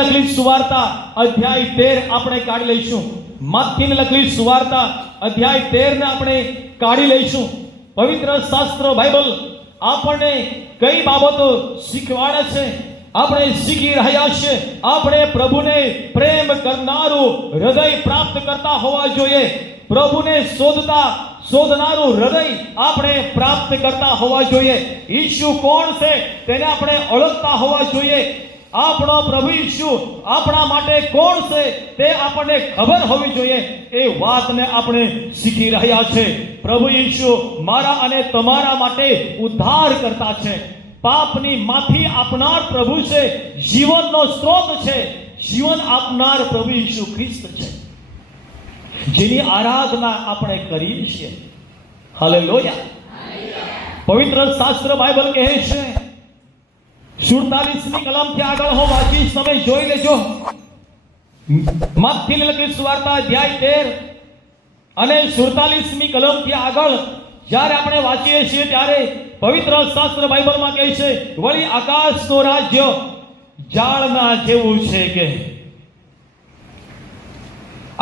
લખેલી સુવાર્તા અધ્યાય 13 આપણે કાઢી લઈશું. માથીને લખેલી સુવાર્તા અધ્યાય 13 ને આપણે કાઢી લઈશું. પવિત્ર શાસ્ત્ર બાઇબલ આપણને કઈ બાબતો શીખવાડે છે? આપણે શીખી રહ્યા છે આપણે પ્રભુને પ્રેમ કરનારું હૃદય પ્રાપ્ત કરતા હોવા જોઈએ. પ્રભુને શોધનારું હૃદય આપણે પ્રાપ્ત કરતા હોવા જોઈએ. ઈસુ કોણ છે તેને આપણે ઓળખતા હોવા જોઈએ. આપણો પ્રભુ ઈસુ આપણા માટે કોણ છે તે આપણને ખબર હોવી જોઈએ. એ વાતને આપણે શીખી રહ્યા છે. પ્રભુ ઈસુ મારા અને તમારા માટે ઉદ્ધાર કરતા છે. પાપની માફી આપનાર પ્રભુ છે. જીવનનો સ્ત્રોત છે. જીવન આપનાર પ્રભુ ઈસુ ખ્રિસ્ત છે, જેની આરાધના આપણે કરીએ છીએ. હાલેલુયા. પવિત્ર શાસ્ત્ર બાઇબલ કહે છે 47ની કલમથી આગળ હું વાંચીશ, તમે જોઈ લેજો. માથીને લખેલી સુવાર્તા અધ્યાય 13 અને 47મી કલમથી આગળ જ્યારે આપણે વાંચીએ છીએ ત્યારે પવિત્ર શાસ્ત્ર બાઇબલમાં કહે છે, વળી આકાશનું રાજ્ય ઝાડના જેવું છે કે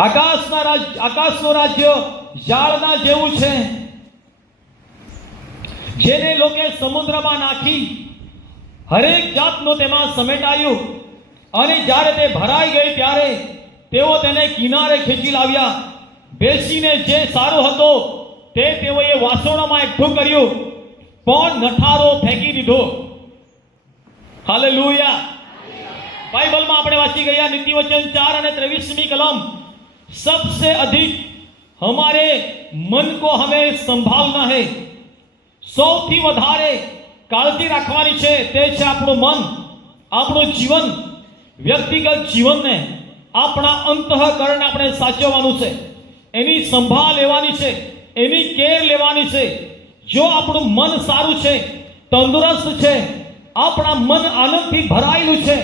આકાશનું રાજ્ય ઝાડના જેવું છે, જેને લોકો સમુદ્રમાં નાખી હરેક જાતનું તેમાં સમેટાયું, અને જ્યારે તે ભરાઈ ગઈ ત્યારે તેઓ તેને કિનારે ખેંચી લાવ્યા. બેસીને જે સારો હતો તે તેઓએ વાસણોમાં એકઠું કર્યું, પણ નઠારો ફેંકી દીધો. હાલેલુયા. બાઇબલમાં આપણે વાંચી ગયા નીતિવચન 4 અને 23મી કલમ, सबसे अधिक हमारे मन को हमें संभालना है. સૌથી વધારે કાળજી રાખવાની છે તે છે આપણું મન, આપણું જીવન. વ્યક્તિગત જીવનને આપણા અંતઃકરણ આપણે સાચવવાનું છે, એની સંભાળ લેવાની છે, એની કેર લેવાની છે. જો આપણું મન સારું છે, તંદુરસ્ત છે, આપણા મન આનંદથી ભરાયેલું છે,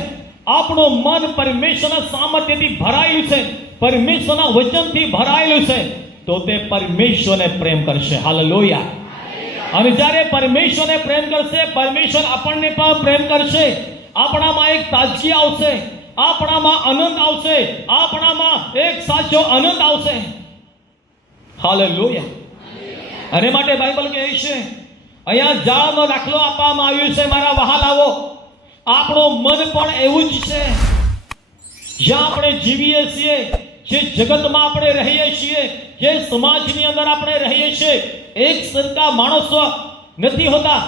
આપણું મન પરમેશ્વરના સામર્થ્યથી ભરાયેલું છે, પરમેશ્વરના વચનથી ભરાયેલું છે, તો તે પરમેશ્વરને પ્રેમ કરશે. હાલેલુયા. અને જ્યારે પરમેશ્વરને પ્રેમ કરશે, પરમેશ્વર આપણને પણ પ્રેમ કરશે. આપણામાં એક તાજગી આવશે, આપણામાં આનંદ આવશે, આપણામાં એક સાચો આનંદ આવશે. હાલેલુયા. અને માટે બાઇબલ કહે છે, અહીંયા ઝાડનો દાખલો આપવામાં આવ્યો છે. મારા વહાલાઓ, આપણું મન પણ એવું જ છે. જ્યાં આપણે જીવીએ છીએ, જે જગતમાં આપણે રહીએ છીએ, જે સમાજની અંદર આપણે રહીએ છીએ, એક સરખા માણસો નથી હોતા.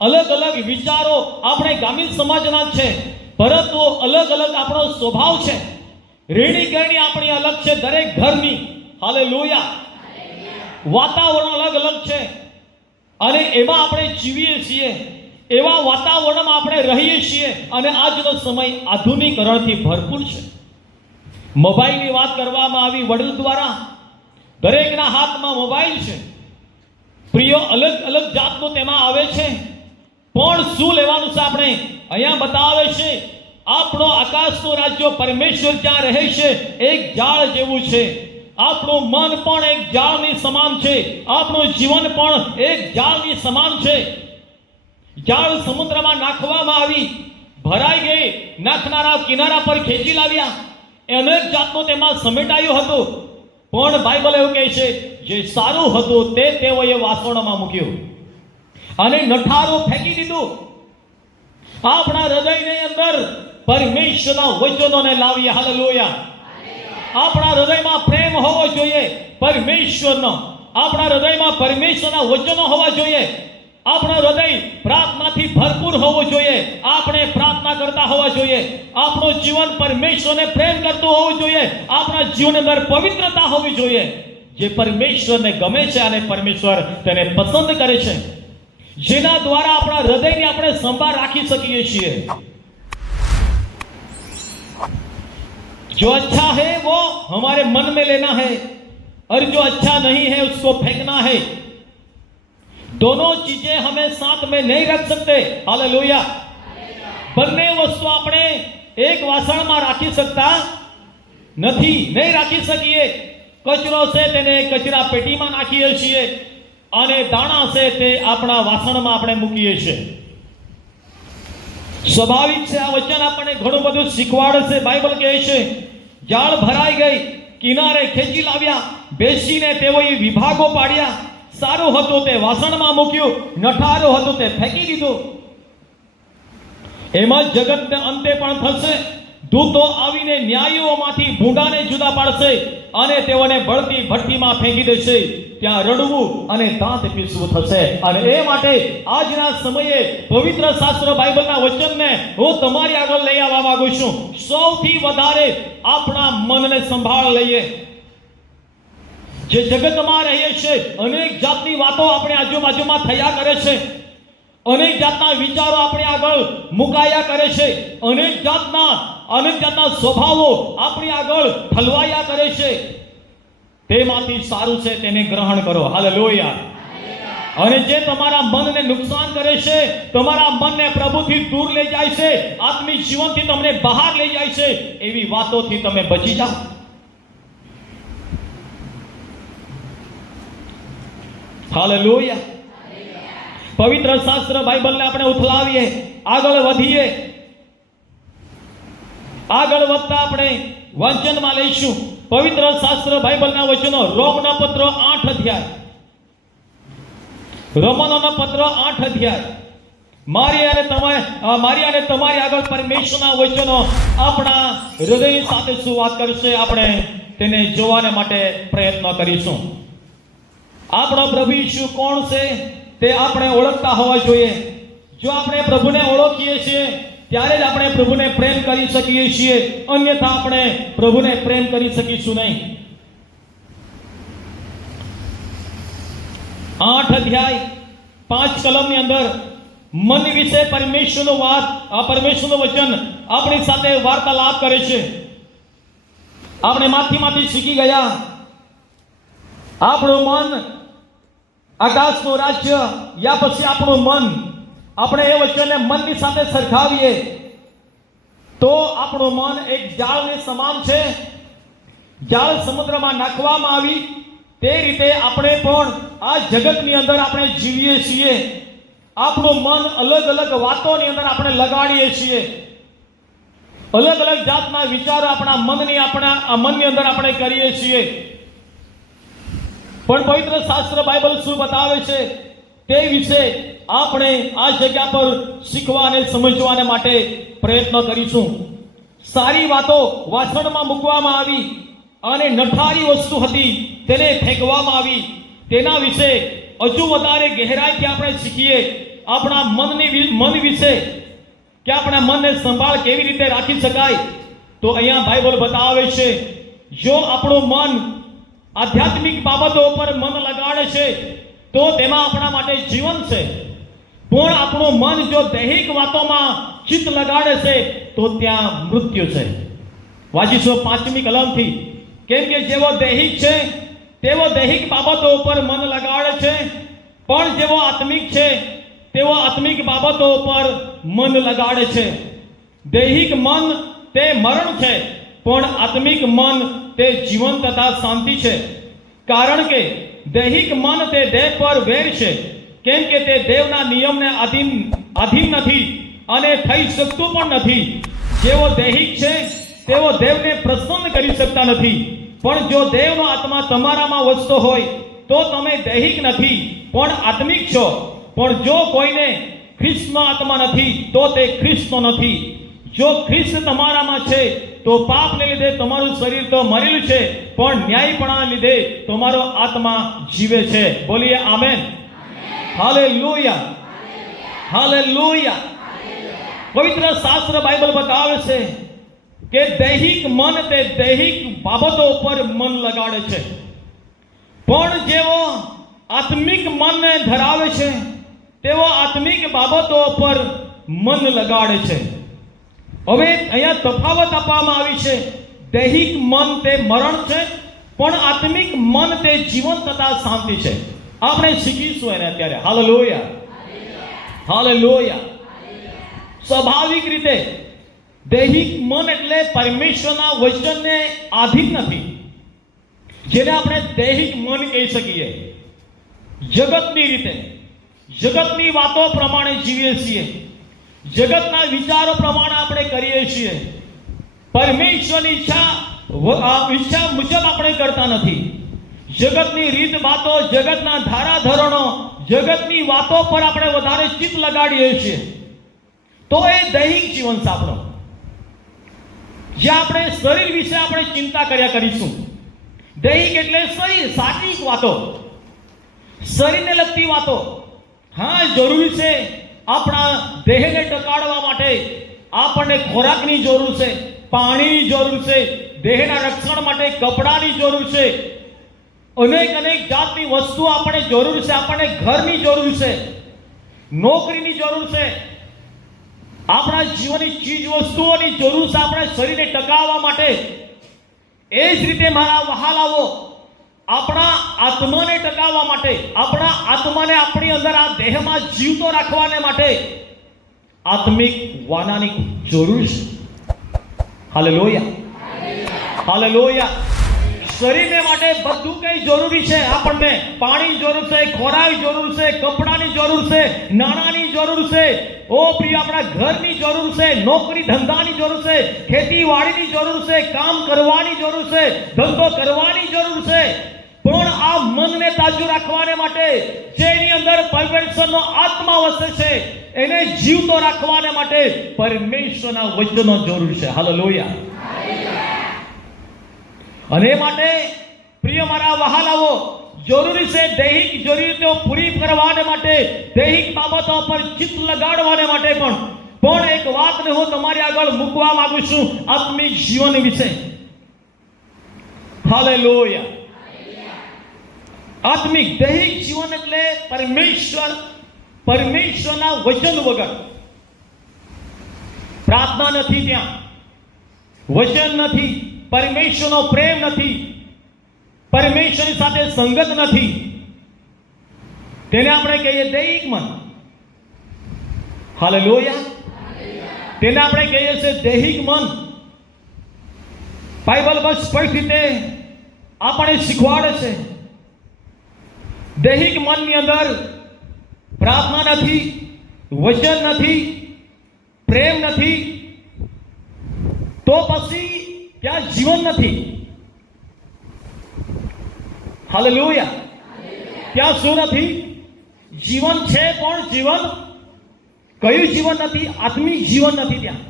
અલગ અલગ વિચારો આપણે ગ્રામીણ સમાજના છે, પરંતુ અલગ અલગ આપણો સ્વભાવ છે. રેણી કરણી આપણી અલગ છે, દરેક ઘરની. હાલેલુયા. વાતાવરણ અલગ અલગ છે, અને એમાં આપણે જીવીએ છીએ, એવા વાતાવરણમાં આપણે રહીએ છીએ. અને આજનો સમય આધુનિકરણથી ભરપૂર છે. મોબાઈલની વાત કરવામાં આવી વડીલ દ્વારા. દરેકના હાથમાં મોબાઈલ છે. પ્રિય અલગ અલગ જાતનું તેમાં આવે છે, પણ શું લેવાનું છે આપણે? અહીંયા બતાવે છે આપણો આકાશનું રાજ્ય પરમેશ્વર જ્યાં રહે છે એક ઝાડ જેવું છે. આપણું મન પણ એક ઝાડની સમાન છે, આપણું જીવન પણ એક ઝાડની સમાન છે. ઝાડ સમુદ્રમાં નાખવામાં આવી, ભરાઈ ગઈ, નાખનારા કિનારા પર ખેંચી લાવ્યા, અનેક જાતનું તેમાં સમેટાયું હતું. પણ બાઇબલ એવું કહે છે, જે સારું હતું તે તેઓએ વાસણોમાં મૂક્યું અને નઠારું ફેંકી દીધું. આપણા હૃદયની અંદર પરમેશ્વરના વચનોને લાવીએ. હાલેલુયા. આપણા હૃદયમાં પ્રેમ હોવો જોઈએ પરમેશ્વરનો. આપણા હૃદયમાં પરમેશ્વરના વચનો હોવા જોઈએ. આપણો હૃદય પ્રાર્થનાથી ભરપૂર હોવું જોઈએ. આપણે પ્રાર્થના કરતા હોવા જોઈએ. આપણું જીવન પરમેશ્વરને પ્રેમ કરતું હોવું જોઈએ. આપણા જીવન અંદર પવિત્રતા હોવી જોઈએ, જે પરમેશ્વરને ગમે છે અને પરમેશ્વર તેને પસંદ કરે છે, જેના દ્વારા આપણા હૃદયની આપણે સંભાળ રાખી શકીએ છીએ. जो अच्छा है वो हमारे मन में लेना है, और जो अच्छा नहीं है उसको फेंकना है. दोनों चीजें हमें साथ में नहीं रख सकते. हालेलुया. બંને વસ્તુ આપણે એક વાસણમાં રાખી શકતા નથી, નહીં રાખી શકીએ. કચરો છે તેને કચરા પેટીમાં નાખીએ છીએ, અને દાણા છે તે આપણા વાસણમાં આપણે મૂકીએ છીએ. સ્વાભાવિક છે, આ વચન આપણને ઘણું બધું શીખવાડે છે. બાઇબલ કહે છે જાળ ભરાઈ ગઈ, કિનારે ખેંચી લાવ્યા, બેસીને તેઓએ વિભાગો પાડ્યા. સારું હતું તે વાસણમાં મૂક્યું, નઠારું હતું તે ફેંકી દીધું. એમ જ જગતને અંતે પણ થશે. દૂતો આવીને ન્યાયીઓમાંથી ભૂંડાને જુદા પાડશે અને તેઓને બળતી ભઠ્ઠીમાં ફેંકી દેશે. ત્યાં રડવું અને દાંત પીસવું થશે. અને એ માટે આજના સમયે પવિત્ર શાસ્ત્ર બાઇબલના વચનને હું તમારી આગળ લઈ આવવા માંગુ છું. સૌથી વધારે આપણા મનને સંભાળ લઈએ. જે જગતમાં રહીએ છીએ, અનેક જાતની વાતો આપણે આજુબાજુમાં થયા કરે છે, અનેક જાતના વિચારો આપણે આગળ મુકાયા કરે છે, અનેક જાતના સ્વભાવો આપણી આગળ ઠલવાયા કરે છે. તેમાંથી સારું છે તેને ગ્રહણ કરો. હાલેલુયા. અને જે તમારા મનને નુકસાન કરે છે, તમારા મનને પ્રભુથી દૂર લઈ જાય છે, આત્મિક જીવનથી તમને બહાર લઈ જાય છે, એવી વાતોથી તમે બચી જાઓ. હાલેલુયા. પવિત્ર શાસ્ત્ર બાઇબલને આપણે ઉથલાવીએ, આગળ વધીએ. આગળ વધતા આપણે વાંચનમાં લઈશું પવિત્ર શાસ્ત્ર બાઇબલના વચનો. રોમના પત્ર 8 અધ્યાય. રોમનોના પત્ર 8 અધ્યાય. મારી અને તમારી આગળ પરમેશ્વરના વચનો આપણા હૃદય સાથે શું વાત કરશે, આપણે તેને જોવાને માટે પ્રયત્ન કરીશું. આપણો પ્રભુ ઈસુ કોણ છે તે આપણે ઓળખતા હોવા જોઈએ. જો આપણે પ્રભુને ઓળખીએ છીએ ત્યારે જ આપણે પ્રભુને પ્રેમ કરી શકીએ છીએ, અન્યથા આપણે પ્રભુને પ્રેમ કરી શકીશું નહીં. 8 અધ્યાય 5 કલમની અંદર મન વિશે પરમેશ્વરનું વચન આપણી સાથે વાર્તાલાપ કરે છે. આપણે માંથી શીખી ગયા, આપણું મન આકાશનું રાજ્ય, યા પછી આપણું મન, આપણે એ વચનને મનની સાથે સરખાવીએ તો આપણું મન એક જાળની સમાન છે. જાળ સમુદ્રમાં નાખવામાં આવી તે રીતે આપણે પણ આ જગતની અંદર આપણે જીવીએ છીએ. આપણું મન અલગ અલગ વાતોની અંદર આપણે લગાડીએ છીએ. અલગ અલગ જાતના વિચારો આપણા મનની અંદર આપણે કરીએ છીએ. પણ પવિત્ર શાસ્ત્ર બાઇબલ શું બતાવે છે તે વિશે આપણે આ જગ્યા પર શીખવા અને સમજવાને માટે પ્રયત્ન કરીશું. સારી વાતો વાસણમાં મૂકવામાં આવી અને નઠારી વસ્તુ હતી તેને ફેંકવામાં આવી. તેના વિશે હજુ વધારે ગહેરાઈથી આપણે શીખીએ. આપણા મન વિશે કે આપણા મનને સંભાળ કેવી રીતે રાખી શકાય, તો અહીંયા બાઇબલ બતાવે છે જો આપણું મન આધ્યાત્મિક બાબતો પર મન લગાડે છે તો તેમાં આપણા માટે જીવન છે. પણ આપણું મન જો દૈહિક વાતોમાં ચિત્ત લગાડે છે તો ત્યાં મૃત્યુ છે. વાંચીશું 5મી કલમથી. કેમ કે જેવો દૈહિક છે તેવો દૈહિક બાબતો ઉપર મન લગાડે છે, પણ જેવો આત્મિક છે તેવો આત્મિક બાબતો ઉપર મન લગાડે છે. દૈહિક મન તે મરણ છે, પણ આત્મિક મન તે જીવન તથા શાંતિ છે. કારણ કે દૈહિક મન તે દેહ પર વેર છે, કેમ કે તે દેવના નિયમને આધીન નથી અને થઈ શકતું પણ નથી. જેવો દૈહિક છે તેવો દેવને પ્રસન્ન કરી શકતા નથી. પણ જો દેવનો આત્મા તમારામાં વસતો હોય તો તમે દૈહિક નથી પણ આત્મિક છો. પણ જો કોઈને ખ્રિસ્તનો આત્મા નથી તો તે ખ્રિસ્તનો નથી. જો ખ્રિસ્ત તમારામાં છે તો પાપને લીધે તમારું શરીર તો મરેલું છે, પણ ન્યાયપણાને લીધે તમારો આત્મા જીવે છે. બોલીએ આમેન. હાલેલુયા. હાલેલુયા. પવિત્ર શાસ્ત્ર બાઇબલ બતાવે છે કે દૈહિક મન તે દૈહિક બાબતો ઉપર મન લગાડે છે, પણ જેવો આત્મિક મનને ધરાવે છે તેવો આત્મિક બાબતો પર મન લગાડે છે. હવે અહીંયા તફાવત આપવામાં આવી છે. દૈહિક મન તે મરણ છે, પણ આત્મિક મન તે જીવન તથા શાંતિ છે. આપણે શીખીશું એને અત્યારે. હાલેલુયા. હાલેલુયા. સ્વાભાવિક રીતે દૈહિક મન એટલે પરમેશ્વરના વચનને આધીન નથી, જેને આપણે દૈહિક મન કહી શકીએ. જગતની રીતે જગતની વાતો પ્રમાણે જીવીએ છીએ. જગતના વિચારો પ્રમાણે આપણે કરીએ છીએ. પરમેશ્વરની ઈચ્છા મુજબ આપણે કરતા નથી. જગતની રીત વાતો, જગતના ધારાધોરણો, જગતની વાતો પર આપણે વધારે ચિત્ત લગાડીએ છીએ. તો એ દૈહિક જીવન છે આપણો, જે આપણે શરીર વિશે આપણે ચિંતા કર્યા કરીશું. દૈહિક એટલે શરીર, શારીરિક વાતો, શરીરને લગતી વાતો. હા, જરૂરી છે આપણા દેહને ટકાડવા માટે આપણને ખોરાકની જરૂર છે, પાણીની જરૂર છે, દેહના રક્ષણ માટે કપડાની જરૂર છે, અનેક જાતની વસ્તુઓ આપણે જરૂર છે. આપણને ઘરની જરૂર છે, નોકરીની જરૂર છે, આપણા જીવનની ચીજ વસ્તુઓની જરૂર છે આપણા શરીરને ટકાવવા માટે. એ જ રીતે મારા વહાલાઓ, આપણા આત્માને ટકાવવા માટે, આપણા આત્માને આપણી અંદર આ દેહમાં જીવતો રાખવાને માટે આત્મિક વાનાની જરૂર છે. Hallelujah, hallelujah. શરીરને માટે બધું કંઈ જરૂરી છે. આપણને પાણી જરૂર છે, ખોરાક જરૂર છે, કપડાની જરૂર છે, નાણાંની જરૂર છે, ઓ પ્રિય આપણા ઘરની જરૂર છે, નોકરી ધંધાની જરૂર છે, ખેતીવાડીની જરૂર છે, કામ કરવાની જરૂર છે, ધંધો કરવાની જરૂર છે. પણ આ મનને તાજું રાખવાને માટે, જેની અંદર પરમેશ્વરનો આત્મા વસે છે, એને જીવતો રાખવાને માટે પરમેશ્વરના વચનો જરૂર છે. હાલેલુયા. અને એ માટે પ્રિય મારા વહાલાઓ, જરૂરી છે દૈહિક જરૂરિયાતો પૂરી કરવાને માટે, દૈહિક બાબતો પર ચિત્ત લગાડવાને માટે પણ એક વાતને હું તમારી આગળ મૂકવા માંગુ છું, આત્મિક જીવન વિશે. હાલેલુયા. આત્મિક દૈહિક જીવન એટલે પરમેશ્વરના વચન વગર પ્રાર્થના નથી, ત્યાં વચન નથી, પરમેશ્વરનો પ્રેમ નથી, પરમેશ્વરની સાથે સંગત નથી, તેને આપણે કહીએ દૈહિક મન. હાલેલુયા. તેને આપણે કહીએ છીએ દૈહિક મન. બાઇબલમાં સ્પષ્ટ રીતે આપણે શીખવાડે છે, દૈહિક મનની અંદર પ્રાર્થના નથી, વચન નથી, પ્રેમ નથી, તો પછી ત્યાં જીવન નથી. હાલેલુયા. ત્યાં શું નથી? જીવન છે, પણ જીવન કયું જીવન નથી? આત્મિક જીવન નથી ત્યાં.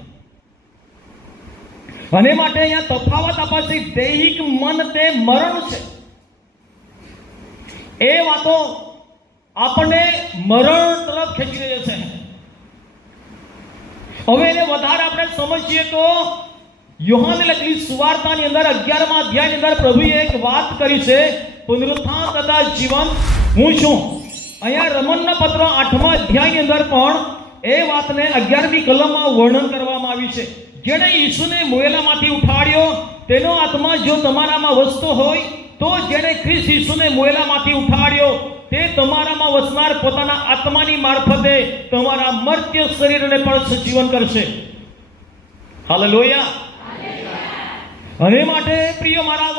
અને માટે અહીંયા તફાવત આપે છે. દૈહિક મન તે મરણ છે. એ વાતો આપણને મરણ તરફ ખેંચી રહી છે. હવે એને વધારે આપણે સમજીએ તો યોહાનને લખેલી સુવાર્તાની અંદર 11મા અધ્યાયની અંદર પ્રભુએ એક વાત કરી છે, પુનરુત્થાન તથા જીવન હું છું. અહીંયા રમણના પત્ર 8મા અધ્યાયની અંદર પણ એ વાતને 11મી કલમમાં વર્ણન કરવામાં આવી છે. જેણે ઈસુને મોયેલામાંથી ઉઠાડ્યો, તેનો આત્મા જો તમારામાં વસતો હોય, તો જેણે ખ્રિસ્ત ઈસુને મોયેલામાંથી ઉઠાડ્યો, તે તમારામાં વસનાર પોતાના આત્માની મારફતે તમારા મર્ત્ય શરીરને પણ સજીવન કરશે. હાલેલુયા. અને માટે પ્રિય મારા